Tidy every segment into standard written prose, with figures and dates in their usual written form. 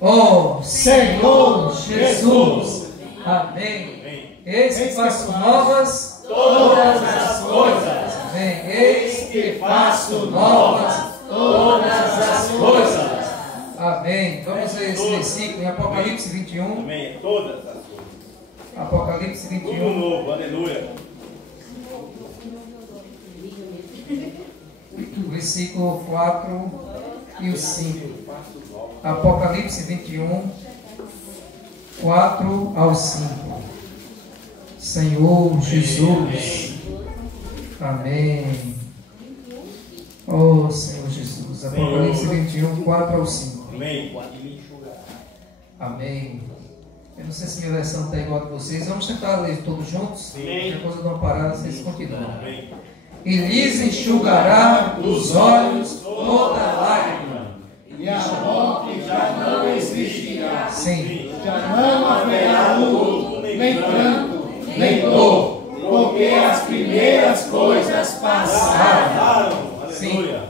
Ó Senhor Jesus. Amém. Eis que faço novas todas as coisas. Amém. Eis que faço novas todas as coisas. Amém. Vamos ler esse versículo em Apocalipse 21. Amém. Todas as coisas. Apocalipse 21. Tudo novo. Aleluia. Versículo 4 e o 5. Apocalipse 21, 4 ao 5. Senhor Jesus. Amém. Oh Senhor Jesus. Apocalipse 21, 4 ao 5. Amém. Amém. Eu não sei se minha versão está igual a de vocês. Vamos tentar ler todos juntos. Qualquer coisa de uma parada, vocês continuam. Amém. E lhes enxugará dos olhos toda lágrima. E a morte já não existirá. Sim. Já não haverá luto, nem pranto, nem dor, porque as primeiras coisas passaram. Aleluia.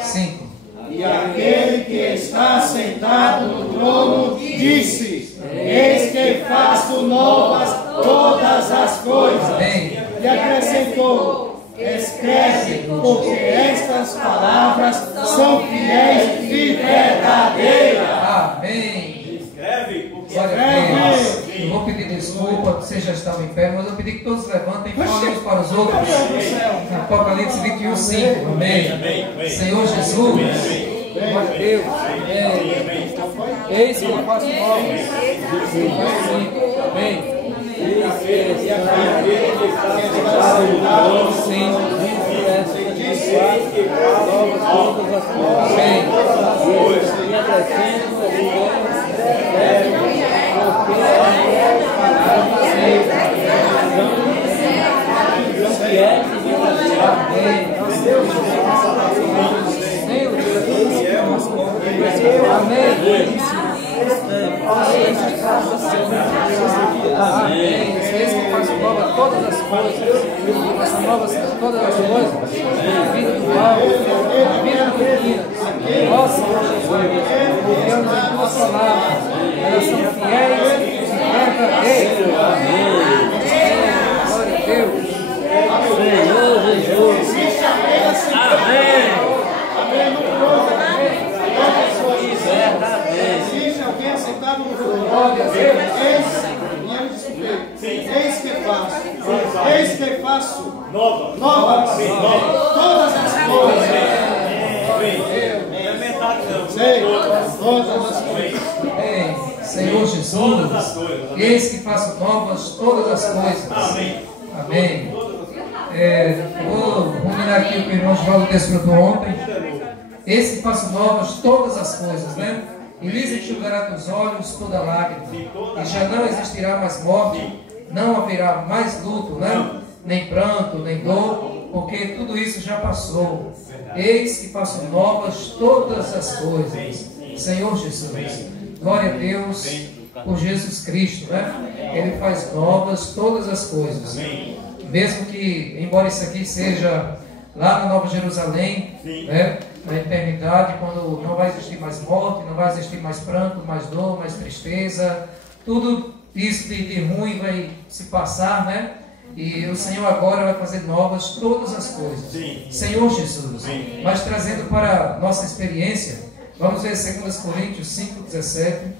5. E aquele que está sentado no trono disse: Eis que faço novas todas as coisas. Amém. E acrescentou: Escreve, porque estas palavras são fiéis e verdadeiras. Amém. Escreve, porque Glória a Deus. Eu vou pedir desculpa, vocês já estavam em pé, mas eu pedi que todos levantem e falem uns para os outros. Apocalipse 21, 5. Amém. Senhor Jesus. Glória a Deus. Eis que eu faço novas. Amém. Amém. Eis que faço nova todas as coisas. Faço novas todas as coisas. A vida do alto, a vida do menino. Nossa, confiamos em tuas palavras. Elas são fiéis e verdadeiras. Amém. Glória a Deus. Senhor Jesus. Amém. Existe alguém sentado no trono. Glória a Deus. Eis que faço. Eis que faço novas. novas todas as coisas. Não é metade, não. Sei, todas as coisas. Amém. Senhor Jesus. Eis que faço novas todas as coisas. Amém. Amém. Vou combinar aqui o que o irmão Osvaldo desfrutou ontem. Esse que faço novas todas as coisas, né? E lhes enxugará dos olhos toda lágrima. E já não existirá mais morte, não haverá mais luto, né? Nem pranto, nem dor, porque tudo isso já passou. Eis que faço novas todas as coisas. Senhor Jesus. Glória a Deus por Jesus Cristo, né? Ele faz novas todas as coisas. Mesmo que, embora isso aqui seja lá na Nova Jerusalém, né? Na eternidade, quando não vai existir mais morte, não vai existir mais pranto, mais dor, mais tristeza, tudo isso de ruim vai se passar, né? E o Senhor agora vai fazer novas todas as coisas. Senhor Jesus. Mas trazendo para a nossa experiência, vamos ver 2 Coríntios 5,17.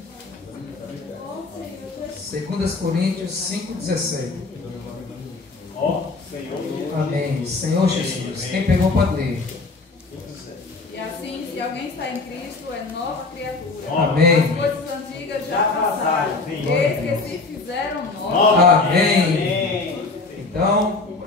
2 Coríntios 5,17. Amém. Senhor Jesus. Quem pegou pode ler. E assim, se alguém está em Cristo, é nova criatura. Amém. As coisas antigas já passaram. Eis que se fizeram novas. Amém. Então,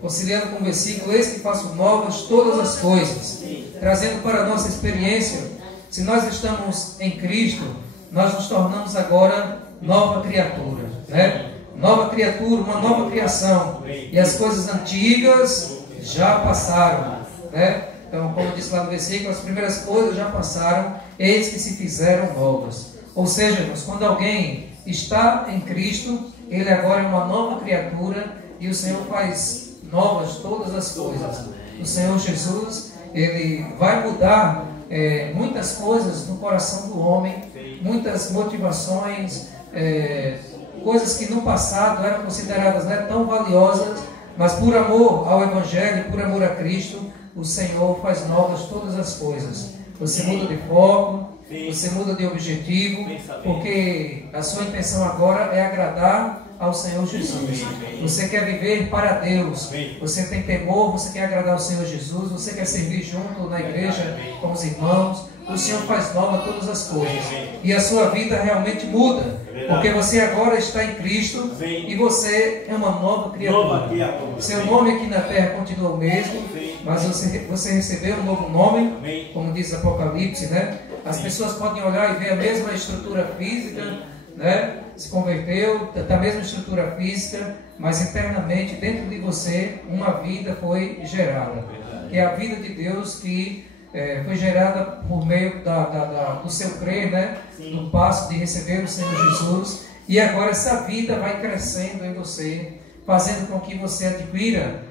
conciliando com o versículo, eis que faço novas todas as coisas. Trazendo para a nossa experiência, se nós estamos em Cristo, nós nos tornamos agora nova criatura, né? Nova criatura, uma nova criação. E as coisas antigas já passaram, né? Então, como disse lá no versículo, as primeiras coisas já passaram, eis que se fizeram novas. Ou seja, irmãos, quando alguém está em Cristo, ele agora é uma nova criatura e o Senhor faz novas todas as coisas. O Senhor Jesus, ele vai mudar muitas coisas no coração do homem, muitas motivações, coisas que no passado eram consideradas, né, tão valiosas, mas por amor ao Evangelho, por amor a Cristo, o Senhor faz novas todas as coisas. Você muda de foco, você muda de objetivo, porque a sua intenção agora é agradar ao Senhor Jesus. Você quer viver para Deus, você tem temor, você quer agradar ao Senhor Jesus, você quer servir junto na igreja com os irmãos. O Senhor faz nova todas as coisas e a sua vida realmente muda, porque você agora está em Cristo e você é uma nova criatura. Seu nome aqui na terra continua o mesmo, mas você recebeu um novo nome, como diz Apocalipse, né? As pessoas podem olhar e ver a mesma estrutura física, né? Se converteu, da mesma estrutura física, mas internamente dentro de você uma vida foi gerada, que é a vida de Deus que foi gerada por meio do seu crer, né? Do passo de receber o Senhor Jesus, e agora essa vida vai crescendo em você, fazendo com que você adquira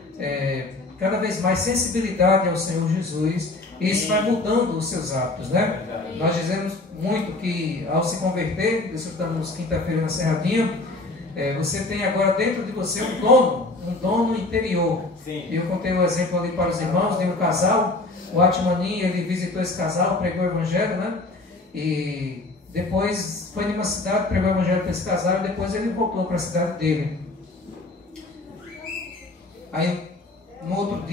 cada vez mais sensibilidade ao Senhor Jesus, e isso vai mudando os seus hábitos, né? Nós dizemos muito que ao se converter, estamos quinta-feira na Serradinha, você tem agora dentro de você um dono interior. Eu contei um exemplo ali para os irmãos de um casal, o Atmanin, ele visitou esse casal, pregou o Evangelho, né? E depois foi numa cidade, pregou o Evangelho para esse casal, e depois ele voltou para a cidade dele. Aí, no outro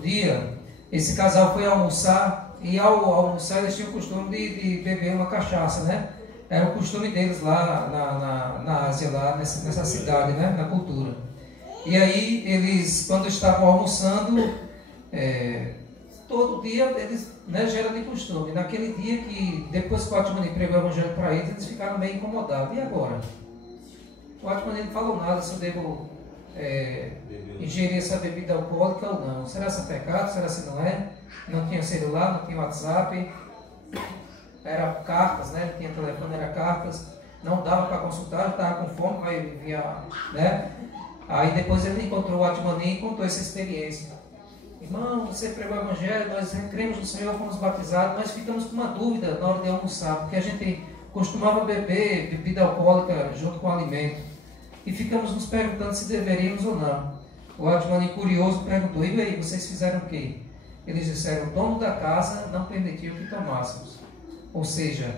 dia, esse casal foi almoçar, e ao almoçar eles tinham o costume de beber uma cachaça, né? Era o costume deles lá na Ásia, lá nessa cidade, né? Na cultura. E aí eles, quando estavam almoçando, todo dia eles, né, geram de costume. Naquele dia que, depois que o Atmanin pregou o Evangelho para eles, eles ficaram meio incomodados. E agora? O Atmanin não falou nada se eu devo ingerir essa bebida alcoólica ou não. Será se é pecado? Será se não é? Não tinha celular, não tinha WhatsApp, era cartas, né? Não tinha telefone, era cartas. Não dava para consultar, estava com fome, vai enviar, né? Aí depois ele encontrou o Atmanin e contou essa experiência. Irmão, você pregou o Evangelho, nós cremos no Senhor, fomos batizados, nós ficamos com uma dúvida na hora de almoçar, porque a gente costumava beber bebida alcoólica junto com o alimento. E ficamos nos perguntando se deveríamos ou não. O Atmanin, curioso, perguntou: e aí, vocês fizeram o quê? Eles disseram: o dono da casa não permitiu que tomássemos. Ou seja,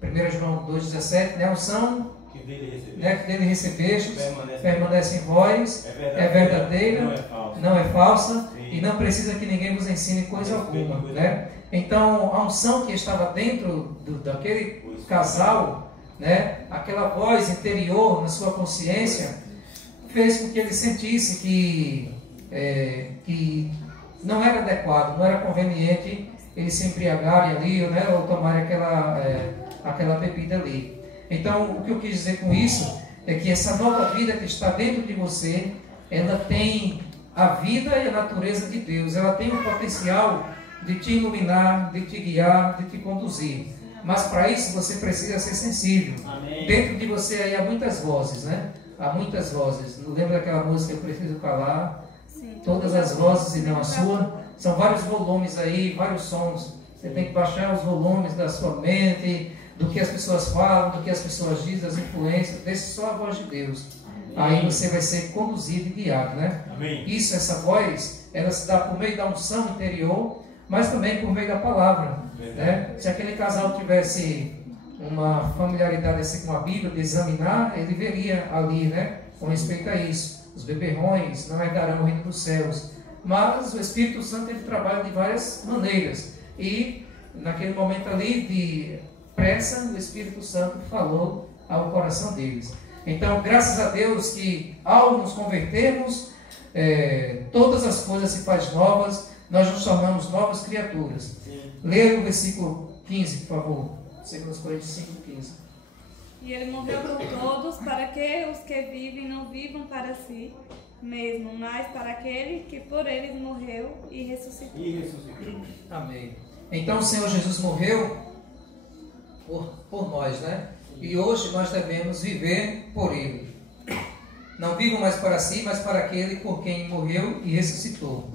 1 João 2,17, né? A unção que dele recebestes permanece em vós, é verdadeira, não é falsa, e não precisa que ninguém vos ensine coisa alguma, né? Então, a unção que estava dentro daquele casal, né? Aquela voz interior na sua consciência, fez com que ele sentisse que não era adequado, não era conveniente eles se embriagarem ali, né? Ou tomarem aquela bebida ali. Então, o que eu quis dizer com isso é que essa nova vida que está dentro de você, ela tem a vida e a natureza de Deus. Ela tem o potencial de te iluminar, de te guiar, de te conduzir. Mas para isso você precisa ser sensível. Amém. Dentro de você aí há muitas vozes, né? Há muitas vozes. Não lembra daquela música Eu Preciso Calar? Sim. Todas as vozes e não a sua. São vários volumes aí, vários sons. Você tem que baixar os volumes da sua mente, do que as pessoas falam, do que as pessoas dizem, das influências. Deixe só a voz de Deus. Amém. Aí você vai ser conduzido e guiado, né? Amém. Isso, essa voz, ela se dá por meio da unção interior, mas também por meio da palavra, né? Se aquele casal tivesse uma familiaridade assim com a Bíblia, de examinar, ele veria ali, né, com respeito a isso. Os beberrões não herdarão o reino dos céus. Mas o Espírito Santo, ele trabalha de várias maneiras. E naquele momento ali de pressa, o Espírito Santo falou ao coração deles. Então, graças a Deus que ao nos convertermos, todas as coisas se fazem novas, nós nos tornamos novas criaturas. Leia o versículo 15, por favor. 2 Coríntios 5:15. E ele morreu por todos, para que os que vivem não vivam para si mesmo, mas para aquele que por eles morreu e ressuscitou. Amém. Então o Senhor Jesus morreu por nós, né? E hoje nós devemos viver por Ele. Não vivam mais para si, mas para aquele por quem morreu e ressuscitou.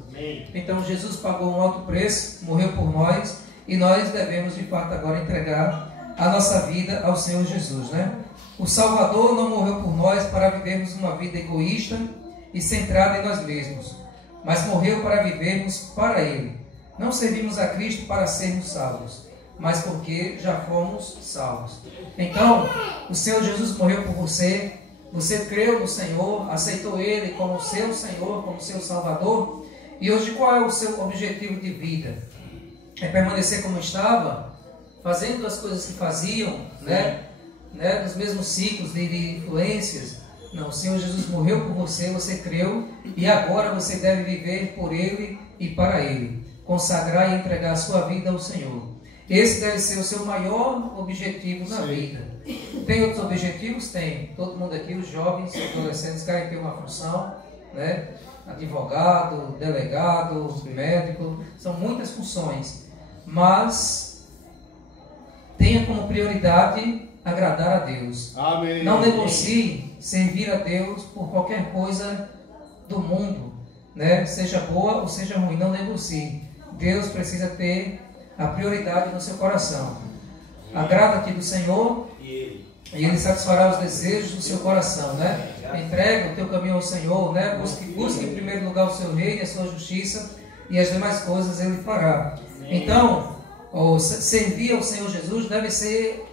Então Jesus pagou um alto preço, morreu por nós, e nós devemos de fato agora entregar a nossa vida ao Senhor Jesus, né? O Salvador não morreu por nós para vivermos uma vida egoísta e centrada em nós mesmos, mas morreu para vivermos para Ele. Não servimos a Cristo para sermos salvos, mas porque já fomos salvos. Então, o Senhor Jesus morreu por você, você creu no Senhor, aceitou Ele como seu Senhor, como seu Salvador, e hoje qual é o seu objetivo de vida? É permanecer como estava, fazendo as coisas que faziam, né? Nos mesmos ciclos de influências? Não, o Senhor Jesus morreu por você, você creu, e agora você deve viver por Ele e para Ele, consagrar e entregar a sua vida ao Senhor. Esse deve ser o seu maior objetivo na vida. Tem outros objetivos? Tem. Todo mundo aqui, os jovens, os adolescentes, querem ter uma função, né? Advogado, delegado, médico, são muitas funções, mas tenha como prioridade agradar a Deus. Amém. Não negocie servir a Deus por qualquer coisa do mundo, né? Seja boa ou seja ruim, não negocie. Deus precisa ter a prioridade no seu coração. Agrada-te do Senhor e Ele satisfará os desejos do seu coração, né? Entrega o teu caminho ao Senhor, né? Busque em primeiro lugar o seu reino e a sua justiça, e as demais coisas Ele fará. Então, servir ao Senhor Jesus deve ser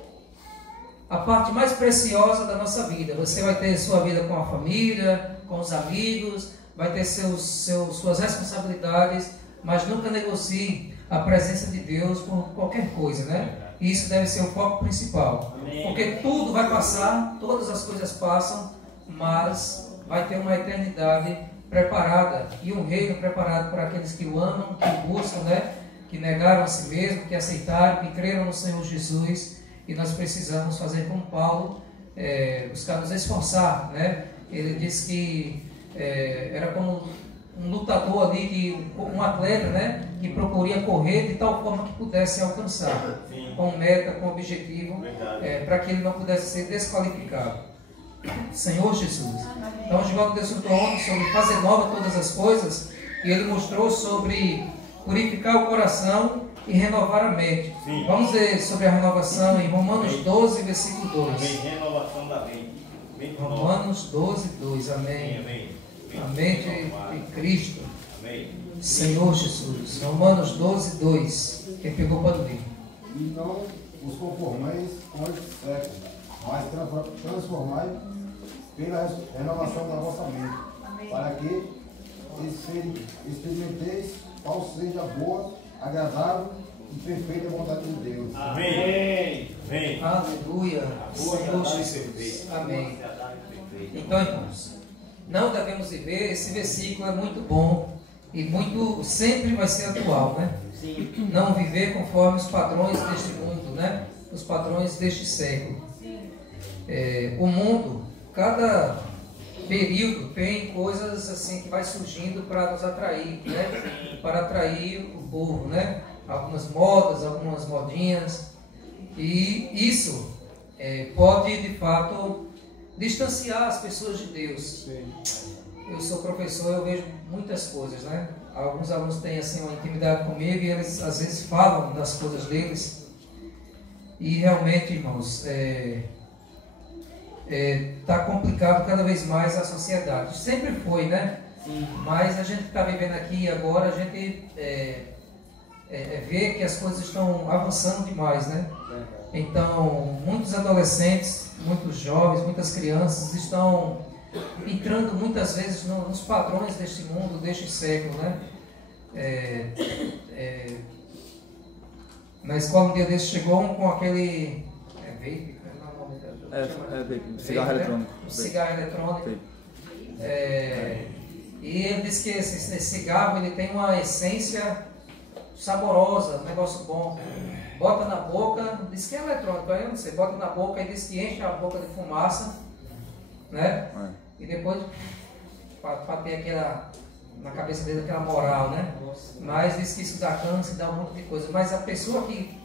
a parte mais preciosa da nossa vida. Você vai ter sua vida com a família, com os amigos, vai ter suas responsabilidades, mas nunca negocie a presença de Deus por qualquer coisa, né? E isso deve ser o foco principal. Porque tudo vai passar, todas as coisas passam, mas vai ter uma eternidade preparada e um reino preparado para aqueles que o amam, que o buscam, né? Que negaram a si mesmo, que aceitaram, que creram no Senhor Jesus. E nós precisamos fazer como Paulo, buscar nos esforçar, né? Ele disse que era como um lutador ali, um atleta, né? Que procuria correr de tal forma que pudesse alcançar, com meta, com objetivo, para que ele não pudesse ser desqualificado. Senhor Jesus. Então, o Givaldo desfrutou ontem sobre fazer nova todas as coisas, e ele mostrou sobre purificar o coração e renovar a mente. Sim. Vamos ver sobre a renovação em Romanos 12, versículo 2. Amém. Renovação da mente. Romanos 12, 2. Amém. Amém. A mente de Cristo. Amém. Senhor Jesus. Romanos 12, 2. Quem pegou pode ler. E não os conformeis com este século, mas transformai pela renovação da vossa mente, para que experimenteis qual seja a boa, agradável e perfeita vontade de Deus. Amém. Amém. Aleluia. Boa, Senhor agradável e Jesus. perfeita. Amém. Agradável e perfeita. Então, irmãos, não devemos viver, esse versículo é muito bom e muito, sempre vai ser atual, né? Sim. Não viver conforme os padrões deste mundo, né? Os padrões deste século. O mundo, cada período tem coisas assim que vai surgindo para nos atrair, né? Para atrair o povo, né? Algumas modas, algumas modinhas, e isso pode de fato distanciar as pessoas de Deus. Eu sou professor, eu vejo muitas coisas, né? Alguns alunos têm assim uma intimidade comigo e eles às vezes falam das coisas deles, e realmente, irmãos, está complicado cada vez mais a sociedade. Sempre foi, né? Sim. Mas a gente que está vivendo aqui agora, a gente vê que as coisas estão avançando demais, né? Então, muitos adolescentes, muitos jovens, muitas crianças estão entrando muitas vezes nos padrões deste mundo, deste século, né? Na escola um dia desse chegou um com aquele vape, cigarro eletrônico. Cigarro eletrônico. E ele disse que esse cigarro ele tem uma essência saborosa, um negócio bom. Bota na boca, diz que é eletrônico, aí eu não sei, bota na boca e diz que enche a boca de fumaça, né? E depois para ter aquela na cabeça dele aquela moral, né? Mas diz que isso dá câncer, dá um monte de coisa. Mas a pessoa que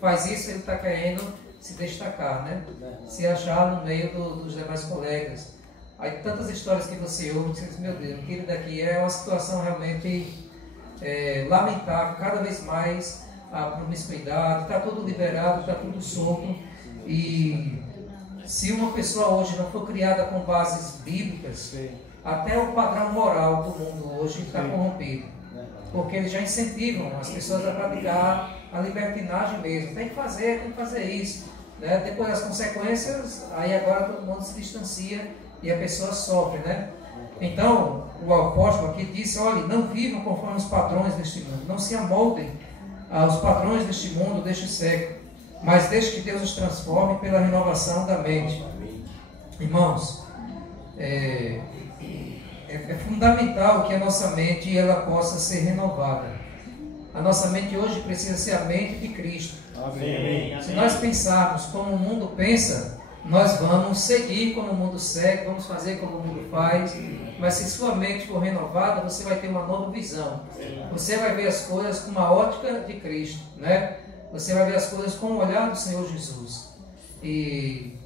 faz isso, ele está querendo se destacar, né? Se achar no meio dos demais colegas. Aí tantas histórias que você ouve, você diz, meu Deus, aquele daqui é uma situação realmente lamentável, cada vez mais a promiscuidade, está tudo liberado, está tudo solto. E se uma pessoa hoje não for criada com bases bíblicas, até o padrão moral do mundo hoje está corrompido. Porque eles já incentivam as pessoas a praticar a libertinagem mesmo. Tem que fazer isso. Né? Depois das consequências, aí agora todo mundo se distancia e a pessoa sofre, né? Então, o apóstolo aqui disse, olha, não vivam conforme os padrões deste mundo, não se amoldem aos padrões deste mundo, deste século, mas deixe que Deus os transforme pela renovação da mente. Irmãos, é fundamental que a nossa mente ela possa ser renovada. A nossa mente hoje precisa ser a mente de Cristo. Amém. Se nós pensarmos como o mundo pensa, nós vamos seguir como o mundo segue, vamos fazer como o mundo faz. Mas se sua mente for renovada, você vai ter uma nova visão. Você vai ver as coisas com uma ótica de Cristo, né? Você vai ver as coisas com o olhar do Senhor Jesus. E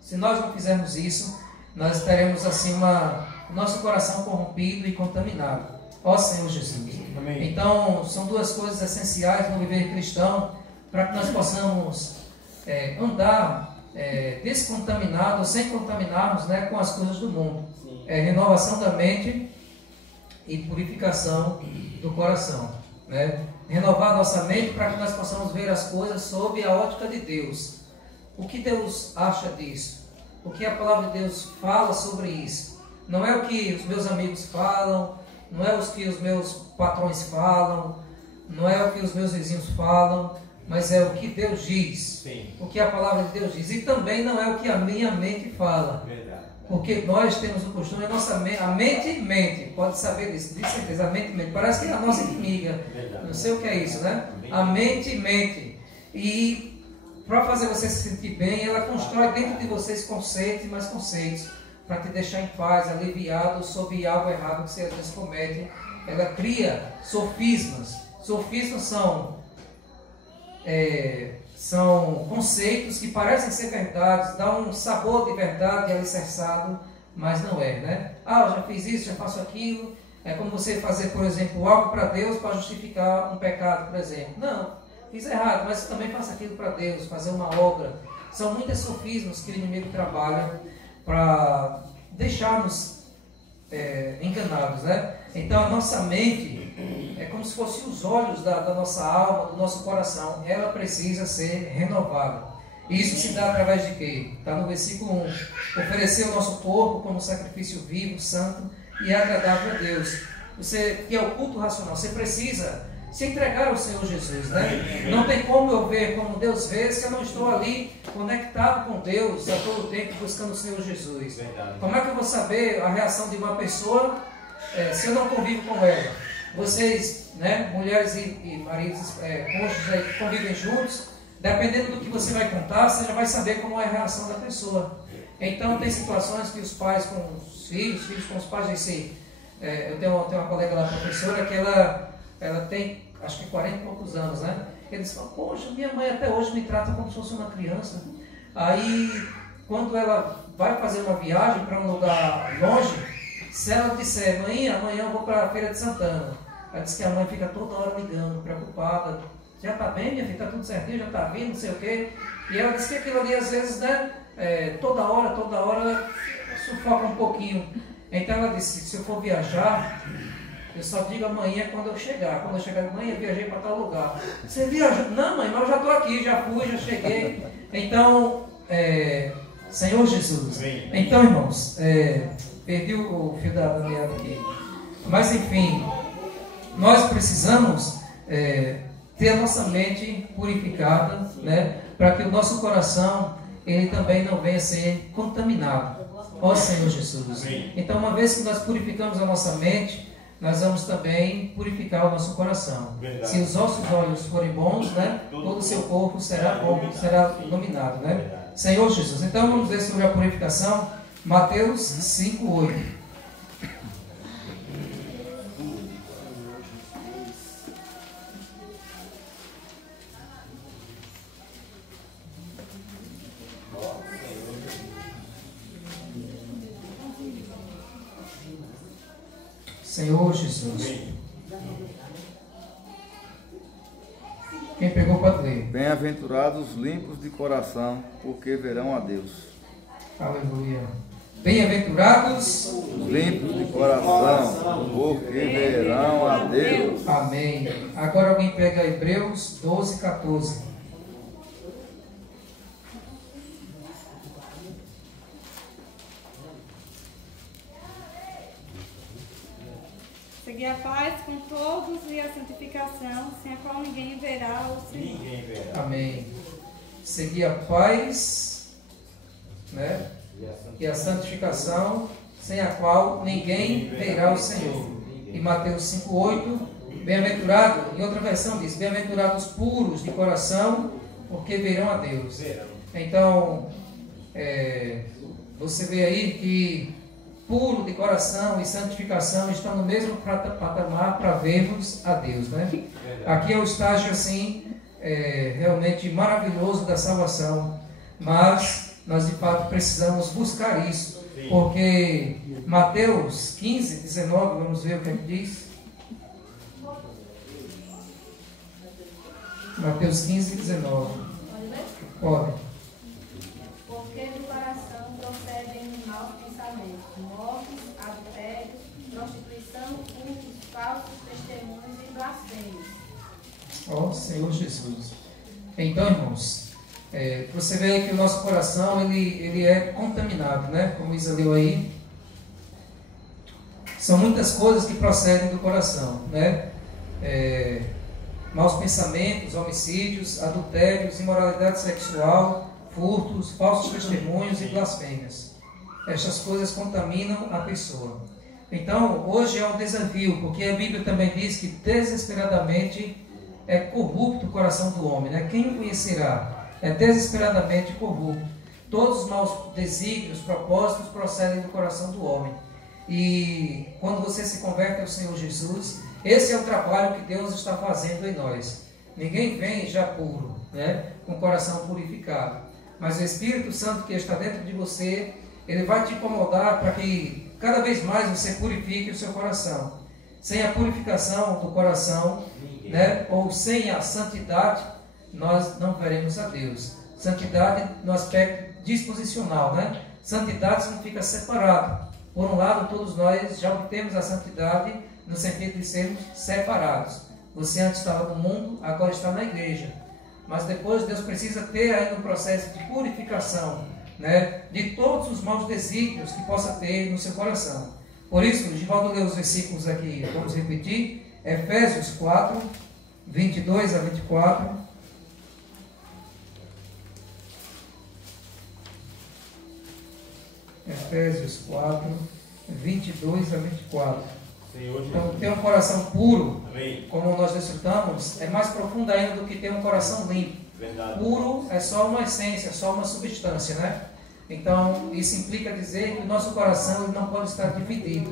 se nós não fizermos isso, nós teremos assim o nosso coração corrompido e contaminado. Ó Senhor Jesus. Amém. Então, são duas coisas essenciais no viver cristão para que nós possamos andar descontaminados, sem contaminarmos, né, com as coisas do mundo. Renovação da mente e purificação do coração, né? Renovar nossa mente para que nós possamos ver as coisas sob a ótica de Deus. O que Deus acha disso? O que a palavra de Deus fala sobre isso? Não é o que os meus amigos falam, não é o que os meus patrões falam, não é o que os meus vizinhos falam, mas é o que Deus diz. Sim. O que a palavra de Deus diz. E também não é o que a minha mente fala. Verdade. Porque nós temos o costume, a mente mente, pode saber disso, de certeza, a mente mente, parece que é a nossa inimiga, não sei o que é isso, né? A mente mente, e para fazer você se sentir bem, ela constrói dentro de vocês conceitos e mais conceitos, para te deixar em paz, aliviado sobre algo errado que você às vezes comete. Ela cria sofismas. Sofismas são conceitos que parecem ser verdades, dão um sabor de verdade alicerçado, mas não é, né? Eu já fiz isso, já faço aquilo. É como você fazer, por exemplo, algo para Deus para justificar um pecado, por exemplo. Não, fiz errado, mas também faço aquilo para Deus, fazer uma obra. São muitos sofismas que o inimigo trabalha para deixar-nos enganados, né? Então a nossa mente é como se fossem os olhos da nossa alma, do nosso coração. Ela precisa ser renovada. E isso se dá através de quê? Está no versículo 1. Oferecer o nosso corpo como sacrifício vivo, santo e agradável a Deus. Você, que é o culto racional, você precisa se entregar ao Senhor Jesus, né? Não tem como eu ver como Deus vê se eu não estou ali conectado com Deus a todo tempo buscando o Senhor Jesus. Verdade. Como é que eu vou saber a reação de uma pessoa se eu não convivo com ela? Vocês, né, mulheres e maridos, cônjuges aí que convivem juntos, dependendo do que você vai contar, você já vai saber como é a reação da pessoa. Então tem situações que os pais com os filhos com os pais dizem, eu tenho uma colega lá, professora, que ela tem, acho que 40 e poucos anos, né? Eles falam, poxa, minha mãe até hoje me trata como se fosse uma criança. Aí, quando ela vai fazer uma viagem para um lugar longe, se ela disser, mãe, amanhã eu vou para a Feira de Santana, ela diz que a mãe fica toda hora ligando, preocupada. Já está bem, minha filha? Está tudo certinho? Já está vindo, não sei o quê. E ela diz que aquilo ali, às vezes, né, toda hora, sufoca um pouquinho. Então ela disse, se eu for viajar, eu só digo amanhã quando eu chegar. Quando eu chegar de manhã, eu viajei para tal lugar. Você viajou? Não, mãe, mas eu já estou aqui, já fui, já cheguei. Então, Senhor Jesus. Então, irmãos, perdi o fio da meada aqui. Mas, enfim, nós precisamos ter a nossa mente purificada, né, para que o nosso coração ele também não venha a ser contaminado. Ó Senhor Jesus. Então, uma vez que nós purificamos a nossa mente, nós vamos também purificar o nosso coração. Verdade. Se os nossos olhos forem bons, né, todo o seu corpo será bom, será iluminado, né? Senhor Jesus. Então vamos ver sobre a purificação. Mateus 5:8. Senhor Jesus. Quem pegou pode ler. Bem-aventurados os limpos de coração, porque verão a Deus. Aleluia. Bem-aventurados Os limpos de coração, porque verão a Deus. Amém. Agora alguém pega Hebreus 12, 14. Seguir a paz com todos e a santificação, sem a qual ninguém verá o Senhor. Ninguém verá. Amém. Seguir a paz, né? E a santificação, sem a qual ninguém verá o Senhor. E Mateus 5,8, bem-aventurado, em outra versão diz, bem-aventurados puros de coração, porque verão a Deus. Então, você vê aí que puro de coração e santificação estão no mesmo patamar para vermos a Deus, né? Aqui é o estágio assim, realmente maravilhoso da salvação, mas nós de fato precisamos buscar isso, porque Mateus 15, 19, vamos ver o que ele diz. Mateus 15, 19. Pode ler? Pode. Porque do coração procedem maus pensamentos, mortes, adultérios, prostituição, furtos, falsos testemunhos e blasfêmias. Ó Senhor Jesus. Então, irmãos, você vê que o nosso coração ele é contaminado, né? Como Isa leu aí. São muitas coisas que procedem do coração, né? Maus pensamentos, homicídios, adultérios, imoralidade sexual, furtos, falsos testemunhos e blasfêmias. Estas coisas contaminam a pessoa. Então, hoje é um desafio, porque a Bíblia também diz que desesperadamente é corrupto o coração do homem, né? Quem o conhecerá? É desesperadamente corrupto. Todos os maus desígnios, propósitos procedem do coração do homem. E quando você se converte ao Senhor Jesus, esse é o trabalho que Deus está fazendo em nós. Ninguém vem já puro, né? Com o coração purificado. Mas o Espírito Santo que está dentro de você, ele vai te incomodar para que cada vez mais você purifique o seu coração. Sem a purificação do coração, né? Ou sem a santidade, nós não veremos a Deus. Santidade no aspecto disposicional, né? Santidade significa separado. Por um lado, todos nós já obtemos a santidade no sentido de sermos separados. Você antes estava no mundo, agora está na igreja. Mas depois Deus precisa ter ainda um processo de purificação, né? De todos os maus desígnios que possa ter no seu coração. Por isso, Givaldo leu os versículos aqui, vamos repetir. Efésios 4, 22 a 24. Efésios 4, 22 a 24. Então, ter um coração puro, como nós desfrutamos, é mais profundo ainda do que ter um coração limpo. Verdade. Puro é só uma essência, só uma substância, né? Então, isso implica dizer que o nosso coração ele não pode estar dividido,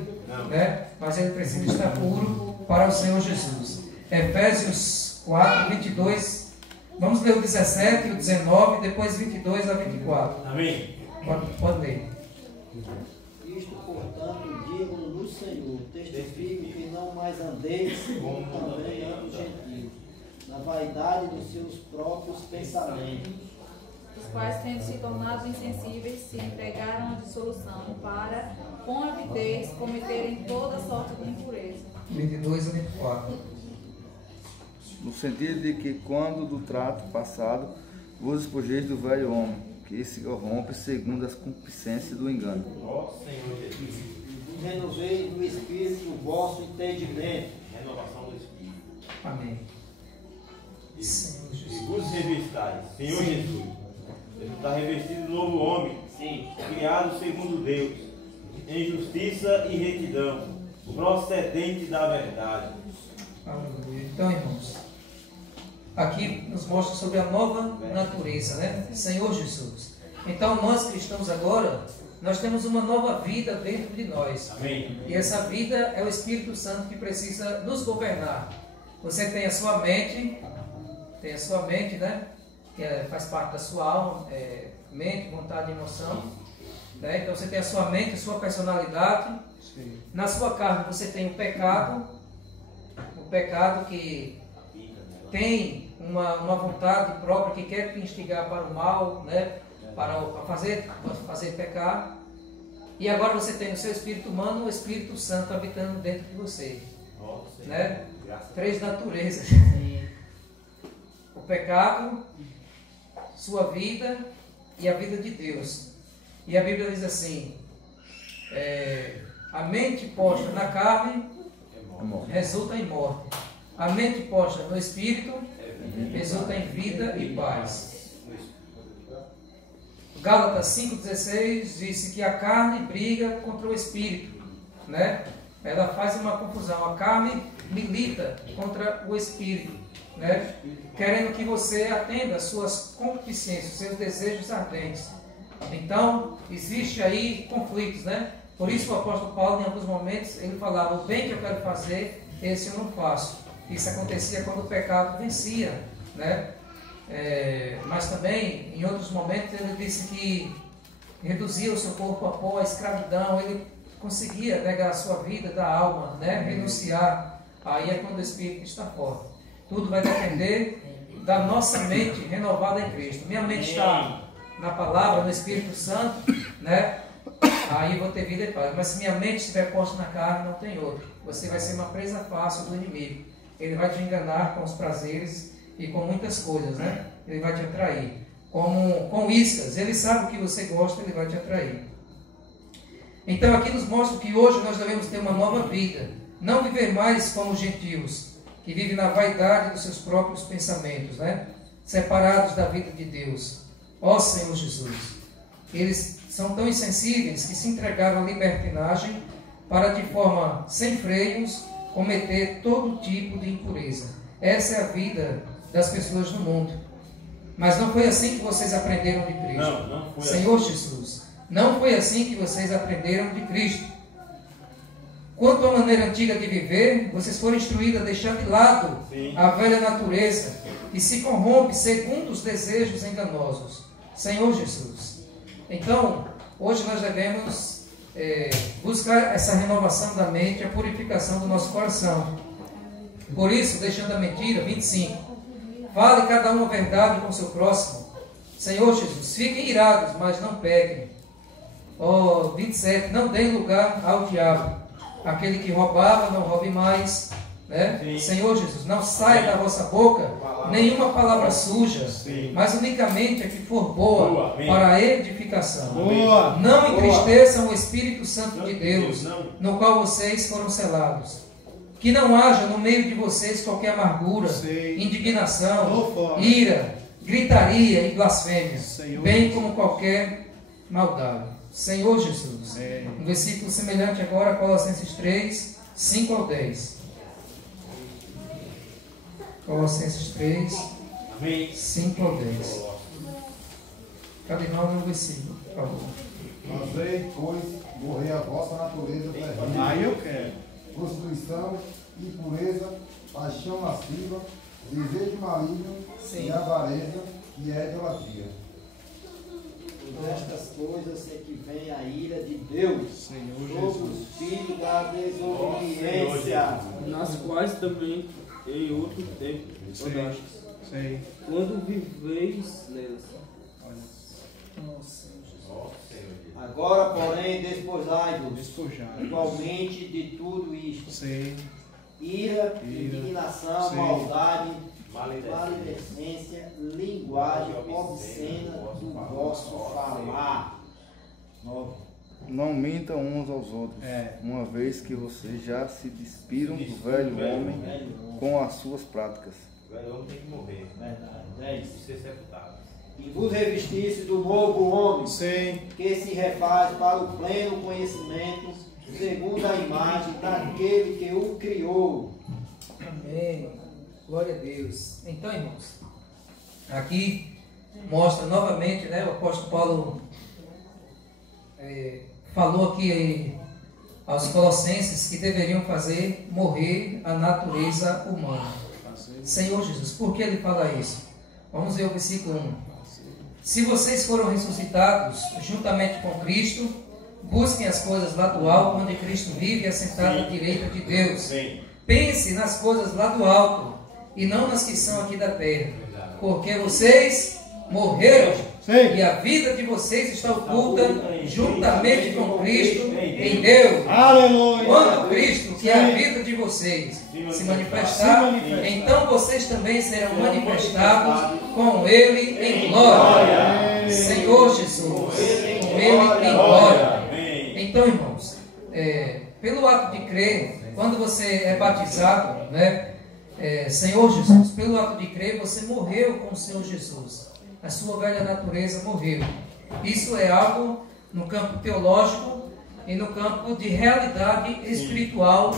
né? Mas ele precisa estar puro para o Senhor Jesus. Efésios 4, 22. Vamos ler o 17, o 19, depois 22 a 24. Amém. Pode ler. Isto, portanto, digo no Senhor, testifico que não mais andeis como também andam os gentios, na vaidade dos seus próprios pensamentos, Os quais, tendo se tornado insensíveis, se entregaram à dissolução para, com avidez, cometerem toda sorte de impureza. 22 a 24. No sentido de que, quando do trato passado, vos despojeis do velho homem, que se corrompe segundo as concupiscências do engano. Ó Senhor Jesus. e renoveis no Espírito o vosso entendimento. Renovação do Espírito. Amém. Senhor E Jesus. vos revistais, Senhor Sim. Jesus. Ele está revestido do novo homem, criado segundo Deus, em justiça e retidão, procedente da verdade. Aleluia. Então, irmãos, aqui nos mostra sobre a nova natureza, né? Senhor Jesus. Então, nós cristãos agora, nós temos uma nova vida dentro de nós. Amém. E essa vida é o Espírito Santo que precisa nos governar. Você tem a sua mente, né? Que faz parte da sua alma, mente, vontade e emoção. né? Então você tem a sua mente, a sua personalidade. Sim. Na sua carne você tem o pecado que tem uma vontade própria que quer te instigar para o mal, né? para fazer pecar. E agora você tem no seu espírito humano o Espírito Santo habitando dentro de você. Né? 3 naturezas. O pecado, sua vida e a vida de Deus. E a Bíblia diz assim, a mente posta na carne resulta em morte. A mente posta no Espírito resulta em vida e paz. Gálatas 5,16 disse que a carne briga contra o Espírito, né? Ela faz uma confusão. A carne milita contra o Espírito, né? Querendo que você atenda às suas concupiscências, seus desejos ardentes. Então, existe aí conflitos, né? Por isso o apóstolo Paulo, em alguns momentos, ele falava, o bem que eu quero fazer, esse eu não faço. Isso acontecia quando o pecado vencia, né? Mas também, em outros momentos, ele disse que reduzia o seu corpo a pó, a escravidão, ele conseguia negar a sua vida da alma, né? Renunciar. Aí é quando o Espírito está forte. Tudo vai depender da nossa mente renovada em Cristo. Minha mente está na palavra, no Espírito Santo, né? Aí vou ter vida e paz. Mas se minha mente estiver posta na carne, não tem outro. Você vai ser uma presa fácil do inimigo. Ele vai te enganar com os prazeres e com muitas coisas, né? Ele vai te atrair. Com iscas, ele sabe o que você gosta, ele vai te atrair. Então aqui nos mostra que hoje nós devemos ter uma nova vida. Não viver mais como os gentios, que vivem na vaidade dos seus próprios pensamentos, né? Separados da vida de Deus. Ó Senhor Jesus, eles são tão insensíveis que se entregaram à libertinagem para, de forma sem freios, cometer todo tipo de impureza. Essa é a vida das pessoas no mundo. Mas não foi assim que vocês aprenderam de Cristo. Não foi Senhor assim. Jesus, não foi assim que vocês aprenderam de Cristo. Quanto à maneira antiga de viver, vocês foram instruídos a deixar de lado a velha natureza, que se corrompe segundo os desejos enganosos. Senhor Jesus. Então, hoje nós devemos buscar essa renovação da mente, a purificação do nosso coração. Por isso, deixando a mentira, 25. Fale cada um a verdade com o seu próximo. Senhor Jesus, fiquem irados, mas não pequem. 27. Não deem lugar ao diabo. Aquele que roubava, não roube mais. Né? Senhor Jesus, não saia da vossa boca nenhuma palavra suja, mas unicamente a que for boa para a edificação. Não entristeçam o Espírito Santo de Deus, no qual vocês foram selados. Que não haja no meio de vocês qualquer amargura, indignação, ira, gritaria e blasfêmia, bem como qualquer maldade. Senhor Jesus. Um versículo semelhante agora, Colossenses 3, 5 ao 10. Colossenses 3, 5 ao 10. Cada irmão no versículo, por favor. Fazei, pois, morrer a vossa natureza terrena. Eu quero. Prostituição, impureza, paixão lasciva, desejo maligno e avareza, que é idolatria. Por estas coisas é que vem a ira de Deus sobre os filhos da desobediência, nas quais também em outro tempo andastes, quando viveis nelas. Agora, porém, despojai-vos igualmente de tudo isto: ira, indignação, maldade, maledicência, linguagem obscena do vosso falar. Não mintam uns aos outros, uma vez que vocês já se despiram do velho homem com as suas práticas. O velho homem tem que morrer. Verdade. E ser sepultado. E vos revestisse do novo homem, que se refaz para o pleno conhecimento, segundo a imagem daquele que o criou. Amém. Glória a Deus. Então, irmãos, aqui mostra novamente, né, o apóstolo Paulo falou aqui aos Colossenses que deveriam fazer morrer a natureza humana. Senhor Jesus, por que ele fala isso? Vamos ver o versículo 1. Se vocês foram ressuscitados juntamente com Cristo, busquem as coisas lá do alto, onde Cristo vive, assentado à direita de Deus. Sim. Pense nas coisas lá do alto, e não nas que são aqui da terra. Porque vocês morreram, e a vida de vocês está oculta juntamente com Cristo em Deus. Aleluia. Quando Cristo, que é a vida de vocês, se manifestar, então vocês também serão manifestados com Ele em glória. Senhor Jesus, com Ele em glória. Então, irmãos, pelo ato de crer, quando você é batizado, né, Senhor Jesus, pelo ato de crer, você morreu com o Senhor Jesus. A sua velha natureza morreu. Isso é algo no campo teológico e no campo de realidade espiritual,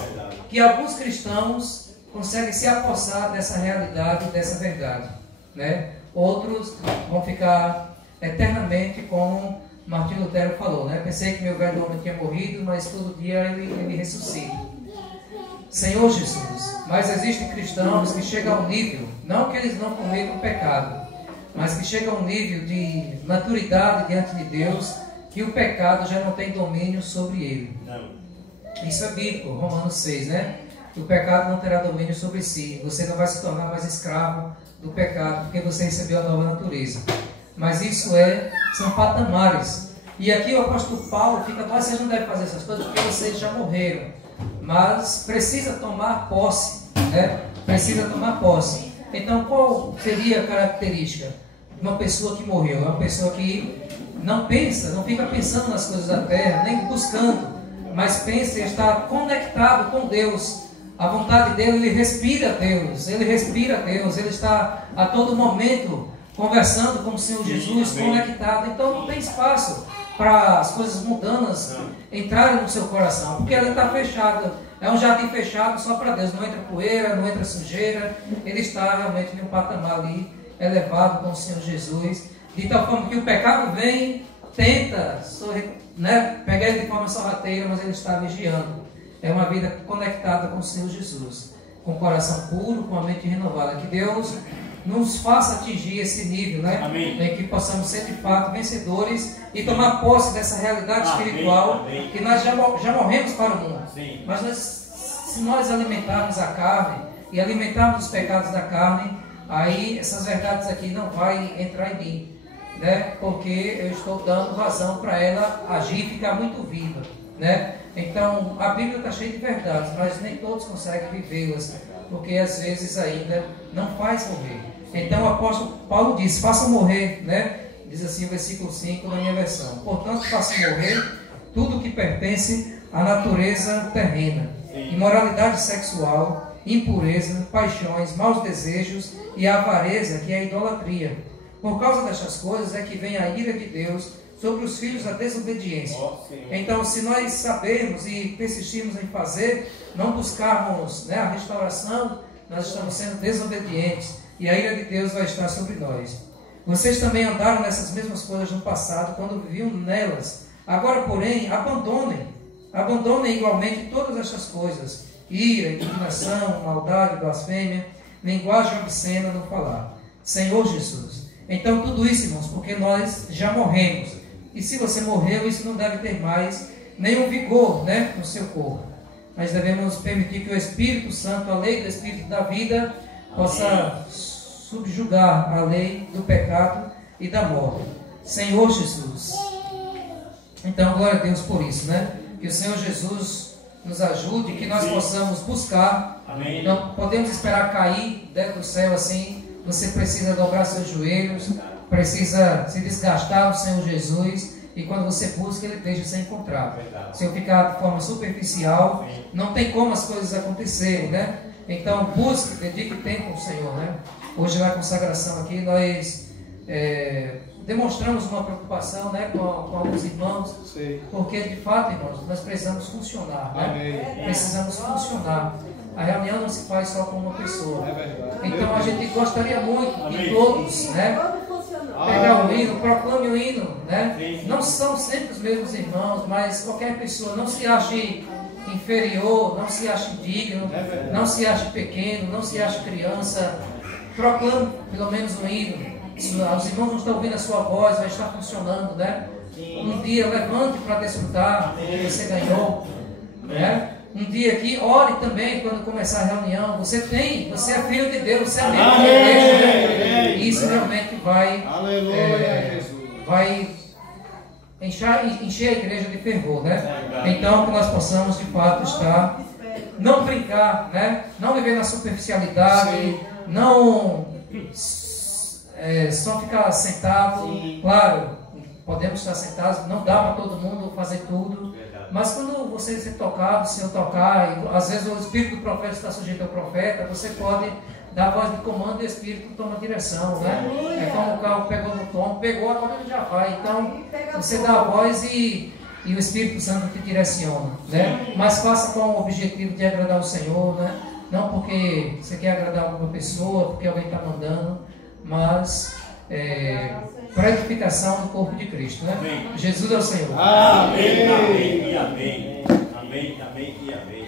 que alguns cristãos conseguem se apossar dessa realidade, dessa verdade, né? Outros vão ficar eternamente, como Martinho Lutero falou, né? Pensei que meu velho homem tinha morrido, mas todo dia ele ressuscita. Senhor Jesus, mas existem cristãos que chegam ao nível, não que eles não cometam pecado, mas que chegam ao nível de maturidade diante de Deus, que o pecado já não tem domínio sobre ele. Isso é bíblico, Romanos 6, né? Que o pecado não terá domínio sobre si. Você não vai se tornar mais escravo do pecado, porque você recebeu a nova natureza. Mas isso são patamares. E aqui o apóstolo Paulo fica, vocês não devem fazer essas coisas porque vocês já morreram. Mas precisa tomar posse, né? Precisa tomar posse. Então, qual seria a característica de uma pessoa que morreu? É uma pessoa que não pensa, não fica pensando nas coisas da terra, nem buscando, mas pensa e está conectado com Deus. A vontade dele, ele respira Deus, ele está a todo momento conversando com o Senhor Jesus, conectado. Então não tem espaço para as coisas mundanas entrarem no seu coração, porque ela está fechada. É um jardim fechado só para Deus, não entra poeira, não entra sujeira. Ele está realmente em um patamar ali elevado com o Senhor Jesus, de tal forma que o pecado vem, tenta, né, pegar ele de forma sorrateira, mas ele está vigiando. É uma vida conectada com o Senhor Jesus, com o coração puro, com a mente renovada. Que Deus nos faça atingir esse nível, né? Amém. Em que possamos ser de fato vencedores e tomar posse dessa realidade espiritual. Amém. Que nós já morremos para o mundo. Sim. Mas se nós alimentarmos a carne e alimentarmos os pecados da carne, aí essas verdades aqui não vai entrar em mim, né? Porque eu estou dando vazão para ela agir e ficar muito viva, né? Então a Bíblia está cheia de verdades, mas nem todos conseguem vivê-las, porque às vezes ainda não faz morrer. Então o apóstolo Paulo diz, faça morrer, né? Diz assim o versículo 5 na minha versão: portanto faça morrer tudo que pertence à natureza terrena, imoralidade sexual, impureza, paixões, maus desejos e a avareza, que é a idolatria. Por causa destas coisas é que vem a ira de Deus sobre os filhos da desobediência. Então, se nós sabermos e persistirmos em fazer, não buscarmos, né, a restauração, nós estamos sendo desobedientes e a ira de Deus vai estar sobre nós. Vocês também andaram nessas mesmas coisas no passado, quando viviam nelas. Agora, porém, abandonem igualmente todas estas coisas: ira, indignação, maldade, blasfêmia, linguagem obscena no falar. Senhor Jesus. Então tudo isso, irmãos, porque nós já morremos. E se você morreu, isso não deve ter mais nenhum vigor, né, no seu corpo. Nós devemos permitir que o Espírito Santo, a lei do Espírito da vida, possa subjugar a lei do pecado e da morte. Senhor Jesus. Então, glória a Deus por isso, né? Que o Senhor Jesus nos ajude, que nós possamos buscar. Amém. Não podemos esperar cair dentro do céu assim. Você precisa dobrar seus joelhos, precisa se desgastar no Senhor Jesus, e quando você busca, Ele deixa ser encontrado. Se eu ficar de forma superficial, não tem como as coisas acontecerem, né? Então busque, dedique tempo ao Senhor, né? Hoje na consagração aqui nós demonstramos uma preocupação, né, com alguns irmãos, porque de fato, irmãos, nós precisamos funcionar, né? Precisamos funcionar. A reunião não se faz só com uma pessoa. Então a gente gostaria muito de todos, né, pegar o hino, proclame o hino, né? Não são sempre os mesmos irmãos, mas qualquer pessoa não se ache inferior, não se ache indigno, não se ache pequeno, não se ache criança. Proclame pelo menos um hino, Os irmãos vão estar ouvindo a sua voz, vai estar funcionando, né? Um dia levante para desfrutar do que você ganhou, né? Um dia aqui, ore também quando começar a reunião. Você é filho de Deus, você é membro da igreja. E isso realmente vai encher a igreja de fervor, né? Então, que nós possamos de fato estar, não brincar, né? Não viver na superficialidade, não só ficar sentado. Claro, podemos estar sentados, não dá para todo mundo fazer tudo. Mas quando você ser tocado, se eu tocar, e às vezes o espírito do profeta está sujeito ao profeta, você pode dar a voz de comando e o espírito toma direção, né? É como o carro pegou no tom, pegou, agora ele já vai. Então, você dá a voz e o Espírito Santo te direciona, né? Mas faça com o objetivo de agradar o Senhor, né? Não porque você quer agradar alguma pessoa, porque alguém está mandando, mas para edificação do corpo de Cristo, né? Amém. Jesus é o Senhor. Amém, amém, amém, amém, amém, amém.